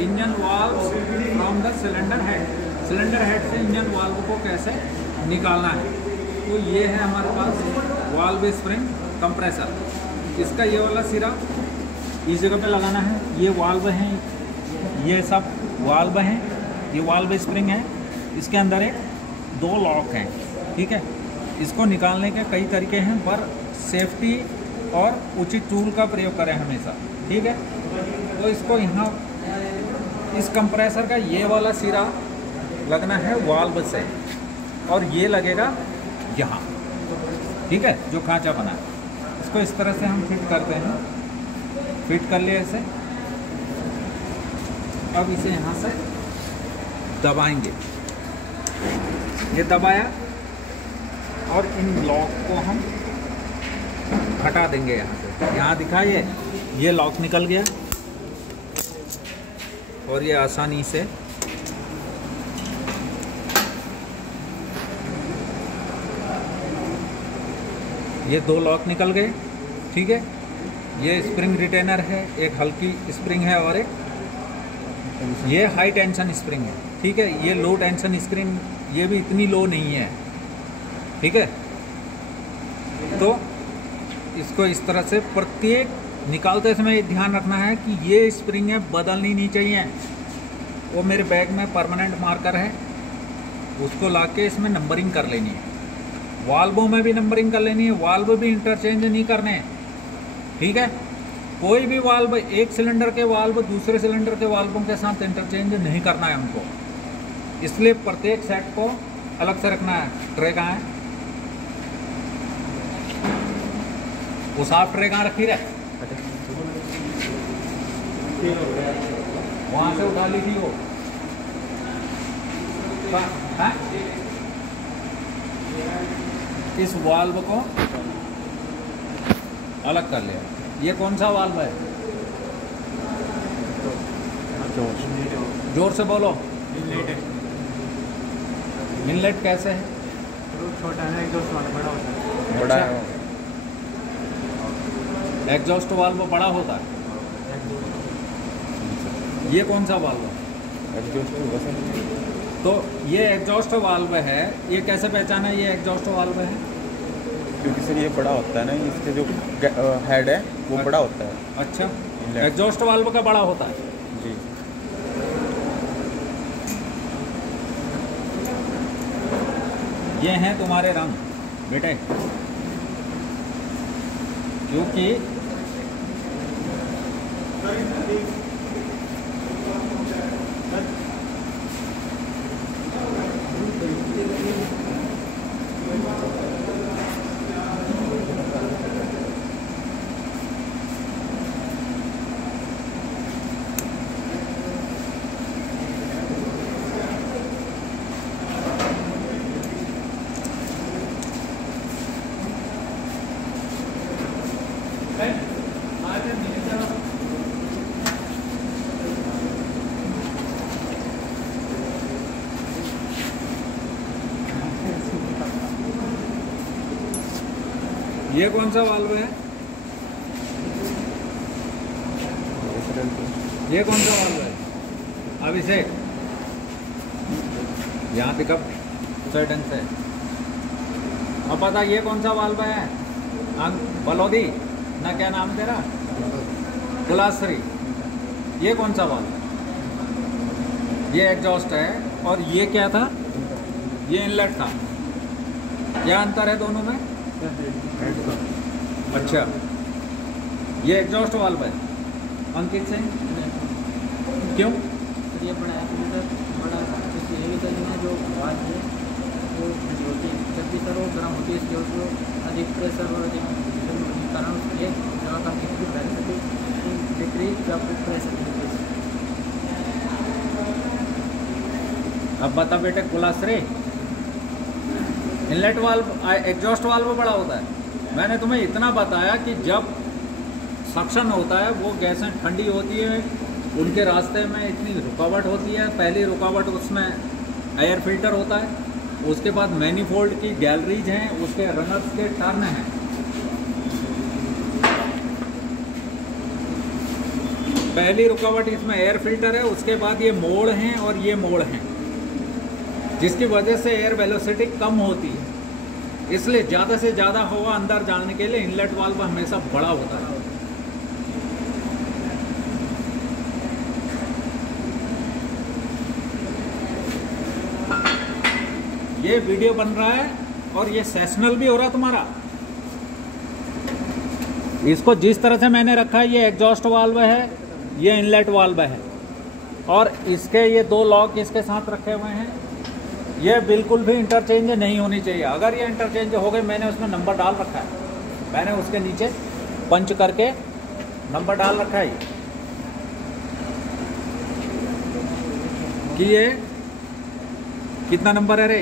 Engine valve from the cylinder head से engine valve को कैसे निकालना है। तो ये है हमारे पास वाल्व स्प्रिंग कंप्रेसर। इसका ये वाला सिरा इस जगह पे लगाना है। ये वाल्व हैं, ये सब वाल्व हैं, ये वाल्व स्प्रिंग है। इसके अंदर एक 2 लॉक हैं, ठीक है। इसको निकालने के कई तरीके हैं, पर सेफ्टी और उचित टूल का प्रयोग करें हमेशा, ठीक है। तो इसको यहाँ इस कंप्रेसर का ये वाला सिरा लगना है वाल्व से, और ये लगेगा यहाँ, ठीक है, जो खांचा बना है। इसको इस तरह से हम फिट करते हैं। फिट कर लिए इसे। अब इसे यहाँ से दबाएंगे। ये दबाया और इन लॉक को हम हटा देंगे यहाँ से। यहाँ दिखाइए, ये लॉक निकल गया और ये आसानी से ये 2 लॉक निकल गए, ठीक है। ये स्प्रिंग रिटेनर है, एक हल्की स्प्रिंग है और एक ये हाई टेंशन स्प्रिंग है, ठीक है। ये लो टेंशन स्प्रिंग, ये भी इतनी लो नहीं है, ठीक है। तो इसको इस तरह से प्रत्येक निकालते समय ध्यान रखना है कि ये स्प्रिंगें बदलनी नहीं चाहिए। वो मेरे बैग में परमानेंट मार्कर है, उसको लाके इसमें नंबरिंग कर लेनी है। वाल्वों में भी नंबरिंग कर लेनी है, वाल्व भी इंटरचेंज नहीं करने हैं, ठीक है। कोई भी वाल्व, एक सिलेंडर के वाल्व दूसरे सिलेंडर के वाल्वों के साथ इंटरचेंज नहीं करना है हमको। इसलिए प्रत्येक सेट को अलग से रखना है। ट्रे कहाँ है? वो साफ ट्रे कहाँ रखी रहे? वहाँ से उठा ली थी वो। है? इस वाल्व को अलग कर लिया। ये कौन सा वाल्व है? जोर से बोलो। इनलेट कैसे है? छोटा है, एग्जॉस्ट वाला बड़ा होता है। बड़ा है। एग्जॉस्ट वाल्व बड़ा होता है। ये कौन सा वाल्व है? तो ये एग्जॉस्ट वाल्व है। ये कैसे पहचाना ये एग्जॉस्ट वाल्व है? क्योंकि सर ये बड़ा होता है ना, इसके जो हेड है वो बड़ा होता है। अच्छा, एग्जॉस्ट वाल्व का बड़ा होता है जी। ये हैं तुम्हारे रंग बेटे, क्योंकि ये कौन सा वाल्व है? ये कौन सा वाल्व है? अब इसे यहाँ पिकअप सही ढंग से। अब पता ये कौन सा वाल्व है? बलौदी ना, क्या नाम तेरा? गुलासरी। ये कौन सा वाल्व? ये एग्जॉस्ट है। और ये क्या था? ये इनलेट था। क्या अंतर है दोनों में? अच्छा, ये एग्जॉस्ट वाल्व है। अंकित सिंह, क्यों? ये बड़ा है, बड़ा जो आवाज़ है वो होती है। जब भी सर वो गर्म होती है, इसके उसको अधिक प्रेशर और अधिक कारण उसके जगह का डिक्रीज जब प्रेशर। अब बता बेटे कुलासरे, इनलेट वाल्व एग्जॉस्ट वाल्व बड़ा होता है। मैंने तुम्हें इतना बताया कि जब सक्शन होता है वो गैसें ठंडी होती है, उनके रास्ते में इतनी रुकावट होती है। पहली रुकावट उसमें एयर फिल्टर होता है, उसके बाद मैनीफोल्ड की गैलरीज हैं, उसके रनर्स के टर्न हैं। पहली रुकावट इसमें एयर फिल्टर है, उसके बाद ये मोड़ हैं और ये मोड़ हैं, जिसकी वजह से एयर वेलोसिटी कम होती है। इसलिए ज़्यादा से ज़्यादा हवा अंदर जाने के लिए इनलेट वाल्व हमेशा बड़ा होता है। ये वीडियो बन रहा है और ये सेशनल भी हो रहा है तुम्हारा। इसको जिस तरह से मैंने रखा है, ये एग्जॉस्ट वाल्व है, ये इनलेट वाल्व है, और इसके ये दो लॉक इसके साथ रखे हुए हैं। ये बिल्कुल भी इंटरचेंज नहीं होनी चाहिए। अगर ये इंटरचेंज हो गए, मैंने उसमें नंबर डाल रखा है, मैंने उसके नीचे पंच करके नंबर डाल रखा है कि ये कितना नंबर है रे।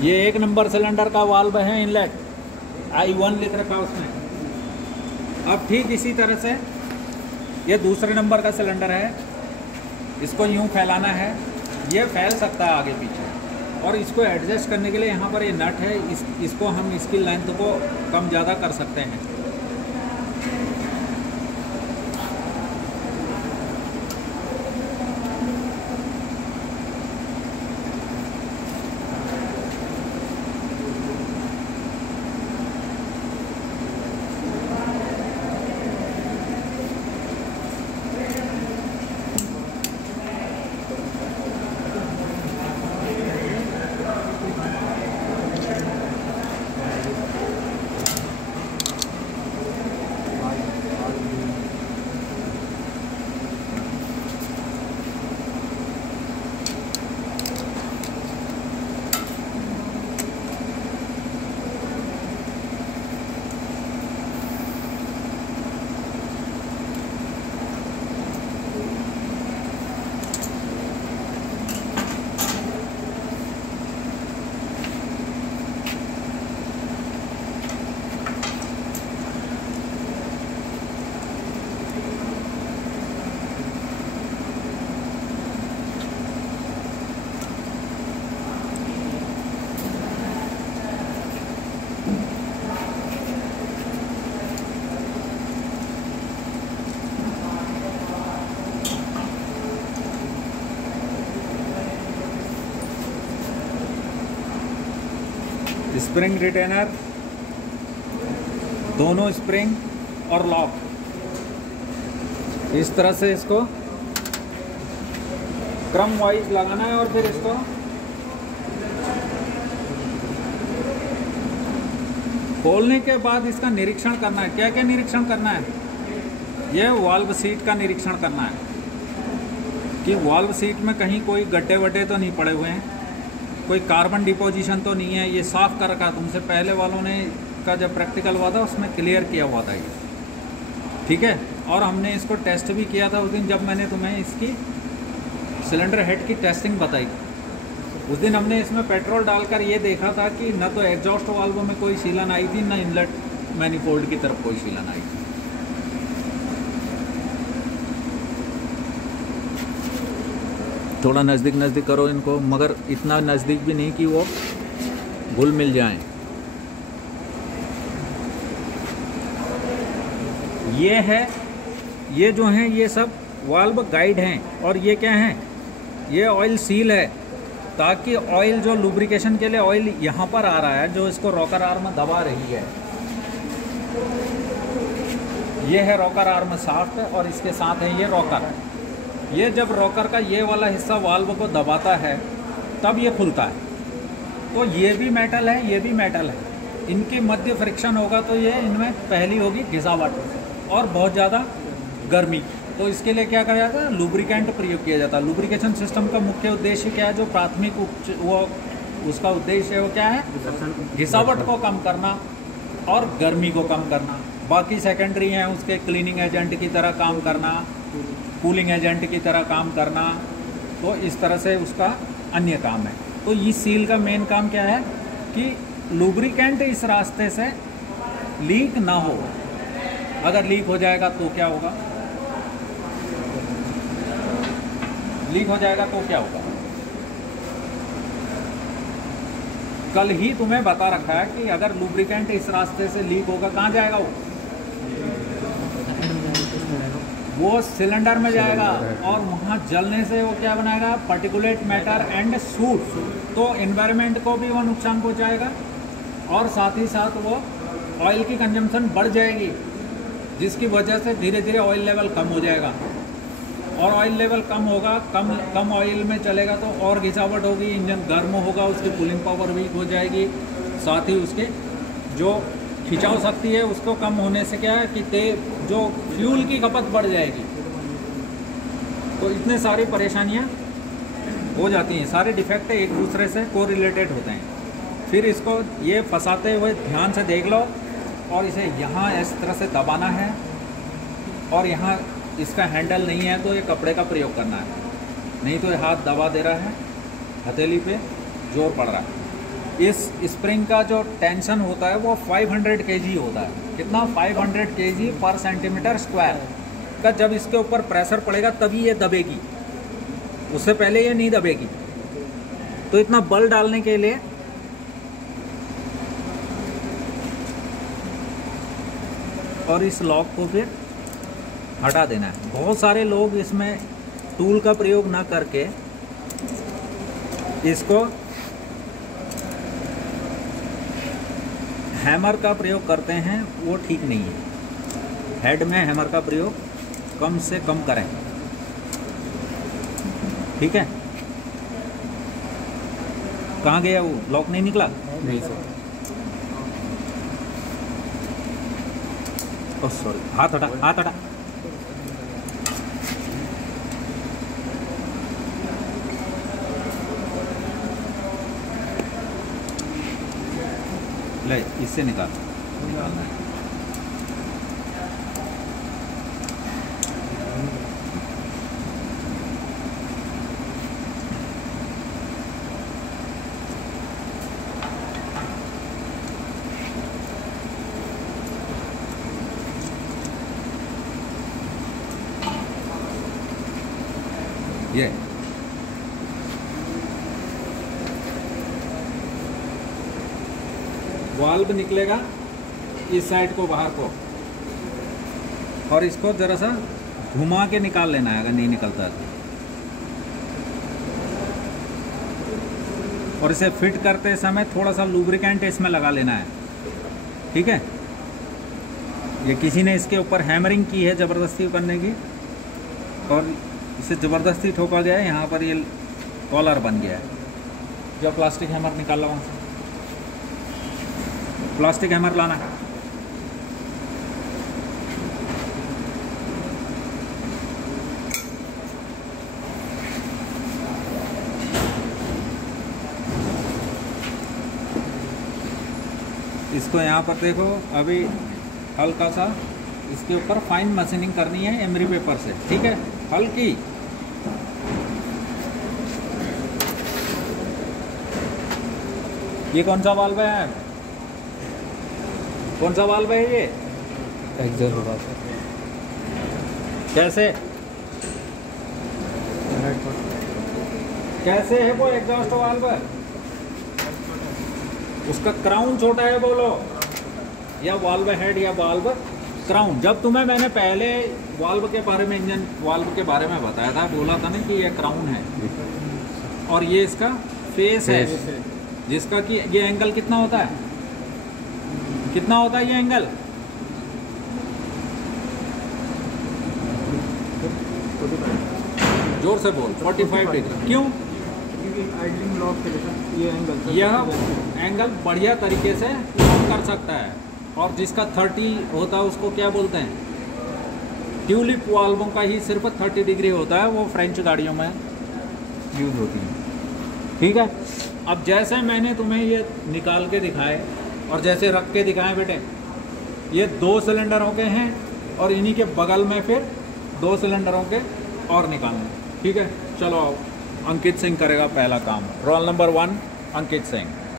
ये 1 नंबर सिलेंडर का वाल्व है इनलेट, I1 लिख रखा उसमें। अब ठीक इसी तरह से ये दूसरे नंबर का सिलेंडर है, इसको यूं फैलाना है, ये फैल सकता है आगे पीछे, और इसको एडजस्ट करने के लिए यहाँ पर ये नट है, इसको हम इसकी लेंथ को कम ज़्यादा कर सकते हैं। स्प्रिंग रिटेनर, दोनों स्प्रिंग और लॉक, इस तरह से इसको क्रम वाइज लगाना है। और फिर इसको खोलने के बाद इसका निरीक्षण करना है। क्या क्या निरीक्षण करना है? यह वाल्व सीट का निरीक्षण करना है कि वाल्व सीट में कहीं कोई गड्ढे वड्ढे तो नहीं पड़े हुए हैं, कोई कार्बन डिपोजिशन तो नहीं है। ये साफ़ कर रखा, तुमसे पहले वालों ने का जब प्रैक्टिकल हुआ था उसमें क्लियर किया हुआ था ये, ठीक है। और हमने इसको टेस्ट भी किया था उस दिन जब मैंने तुम्हें इसकी सिलेंडर हेड की टेस्टिंग बताई। उस दिन हमने इसमें पेट्रोल डालकर ये देखा था कि न तो एग्जॉस्ट वाल्व में कोई सीलन आई थी, न इनलेट मैनिफोल्ड की तरफ कोई सीलन आई थी। थोड़ा नज़दीक करो इनको, मगर इतना नज़दीक भी नहीं कि वो घुल मिल जाएं। ये है, ये जो हैं ये सब वाल्व गाइड हैं, और ये क्या हैं? ये ऑयल सील है, ताकि ऑयल जो लुब्रिकेशन के लिए ऑयल यहाँ पर आ रहा है, जो इसको रॉकर आर्म दबा रही है। ये है रॉकर आर्म शाफ्ट, और इसके साथ है ये रॉकर। ये जब रॉकर का ये वाला हिस्सा वाल्व को दबाता है तब ये खुलता है। तो ये भी मेटल है, ये भी मेटल है, इनके मध्य फ्रिक्शन होगा तो ये इनमें पहली होगी घिसावट और बहुत ज़्यादा गर्मी। तो इसके लिए क्या करा जाता है? लुब्रिकेंट प्रयोग किया जाता है। लुब्रिकेशन सिस्टम का मुख्य उद्देश्य क्या है? जो प्राथमिक वो उसका उद्देश्य है वो क्या है? घिसावट को कम करना और गर्मी को कम करना। बाकी सेकेंडरी हैं उसके, क्लीनिंग एजेंट की तरह काम करना, कूलिंग एजेंट की तरह काम करना, तो इस तरह से उसका अन्य काम है। तो इस सील का मेन काम क्या है कि लुब्रिकेंट इस रास्ते से लीक ना हो। अगर लीक हो जाएगा तो क्या होगा? लीक हो जाएगा तो क्या होगा? कल ही तुम्हें बता रखा है कि अगर लुब्रिकेंट इस रास्ते से लीक होगा कहाँ जाएगा वो सिलेंडर में जाएगा और वहाँ जलने से वो क्या बनाएगा, पार्टिकुलेट मैटर एंड सूट, तो एनवायरनमेंट को भी वो नुकसान पहुँचाएगा और साथ ही साथ वो ऑयल की कंजम्पशन बढ़ जाएगी, जिसकी वजह से धीरे धीरे ऑयल लेवल कम हो जाएगा और ऑयल लेवल कम होगा, कम ऑयल में चलेगा तो और घिसावट होगी, इंजन गर्म होगा, उसकी कूलिंग पावर वीक हो जाएगी, साथ ही उसके जो खिंचाव शक्ति है उसको कम होने से क्या है कि जो फ्यूल की खपत बढ़ जाएगी। तो इतने सारी परेशानियां हो जाती हैं, सारे डिफेक्ट एक दूसरे से कोरिलेटेड होते हैं। फिर इसको ये फंसाते हुए ध्यान से देख लो और इसे यहाँ इस तरह से दबाना है और यहाँ इसका हैंडल नहीं है तो ये कपड़े का प्रयोग करना है, नहीं तो ये हाथ दबा दे रहा है, हथेली पे जोर पड़ रहा है। इस स्प्रिंग का जो टेंशन होता है वो 500 kg होता है। कितना? 500 kg पर सेंटीमीटर स्क्वायर का जब इसके ऊपर प्रेशर पड़ेगा तभी ये दबेगी, उससे पहले ये नहीं दबेगी। तो इतना बल डालने के लिए और इस लॉक को फिर हटा देना है। बहुत सारे लोग इसमें टूल का प्रयोग ना करके इसको हैमर का प्रयोग करते हैं, वो ठीक नहीं है। हेड में हैमर का प्रयोग कम से कम करें, ठीक है। कहाँ गया वो? लॉक नहीं निकला? नहीं सर। ओह सॉरी, हाथ हटा, हाथ हटा। ले, इससे निकालना है। ये वाल्व निकलेगा इस साइड को बाहर को और इसको जरा सा घुमा के निकाल लेना है अगर नहीं निकलता है तो। और इसे फिट करते समय थोड़ा सा लुब्रिकेंट इसमें लगा लेना है, ठीक है। ये किसी ने इसके ऊपर हैमरिंग की है ज़बरदस्ती करने की और इसे ज़बरदस्ती ठोका गया है, यहाँ पर ये कॉलर बन गया है। जो प्लास्टिक हैमर निकाला वहाँ से, प्लास्टिक हैमर लाना है। इसको यहाँ पर देखो, अभी हल्का सा इसके ऊपर फाइन मशीनिंग करनी है एमरी पेपर से, ठीक है, हल्की। ये कौन सा वाल्व है? कौन सा वाल्व है ये? एग्जॉस्ट होगा सर। कैसे कैसे है वो एग्जॉस्ट वाल्व? उसका क्राउन छोटा है बोलो, या वाल्व हेड या वाल्व क्राउन। जब तुम्हें मैंने पहले वाल्व के बारे में, इंजन वाल्व के बारे में बताया था, बोला था ना कि ये क्राउन है और ये इसका फेस है, जिसका कि ये एंगल कितना होता है, कितना होता है ये एंगल? जोर से बोल। 45 डिग्री। क्यों? आइडलिंग लॉक के लिए ये एंगल, यह एंगल बढ़िया तरीके से लॉक कर सकता है। और जिसका 30 होता है उसको क्या बोलते हैं? ट्यूलिप वाल्वों का ही सिर्फ 30 डिग्री होता है, वो फ्रेंच गाड़ियों में यूज़ होती है, ठीक है। अब जैसे मैंने तुम्हें ये निकाल के दिखाए और जैसे रख के दिखाए बेटे, ये 2 सिलेंडरों के हैं और इन्हीं के बगल में फिर 2 सिलेंडरों के और निकालने, ठीक है। चलो आओ, अंकित सिंह करेगा पहला काम। Roll number 1 Ankit Singh.